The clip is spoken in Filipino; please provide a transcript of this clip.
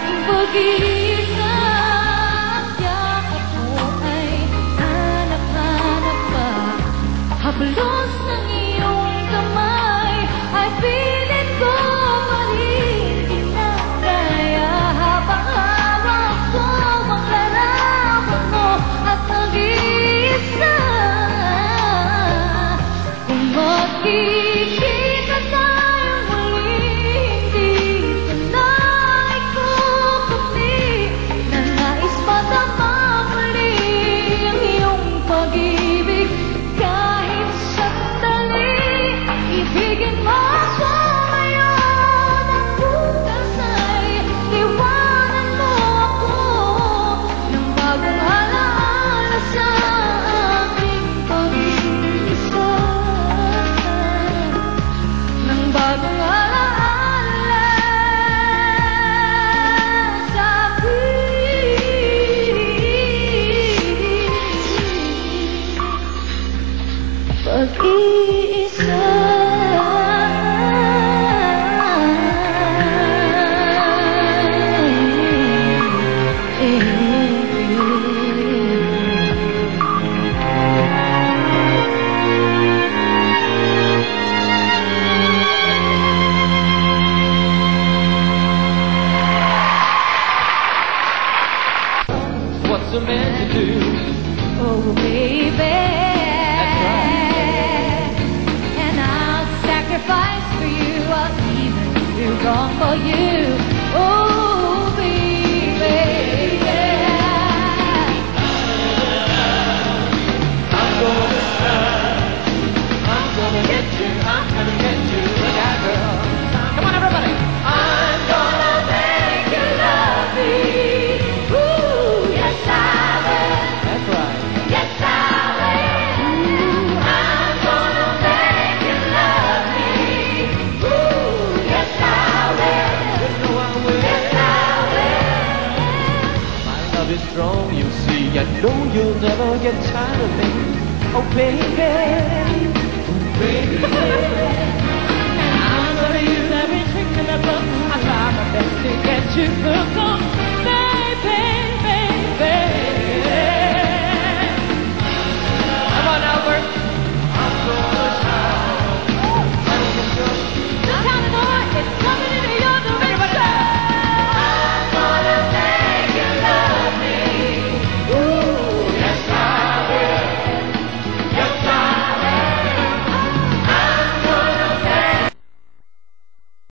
Aking pag-iisa, yakap mo ay hanap-hanap pa. Hablos ng iyong kamay ay pilit ko pa rin kinakaya. Habang hawak ko ang larawan mo at nag-iisa. Kung magkikita tayo muli, hindi ka na ikukupi. Na nais madama muli ang iyong pag-ibig. Kahit sandali, ibigin mo ako ngayon. At bukas ay iwanan mo ako ng bagong alaala sa aking pag-iisa. Ng bagong alaala sa aking pag-iisa. What's a man to do? Oh, baby. And I'll sacrifice for you. I'll even do wrong for you. Oh, baby. I'm gonna get you, I'm gonna get you, look out, girl. Come on, everybody. I'm gonna Make you love me. Ooh, yes, I will. That's right. Yes, I will. Ooh, I'm gonna make you love me. Ooh, yes, I will. You know I will. Yes, I will. My love is strong, you see. I know you'll never get tired of me. Oh, baby. Baby.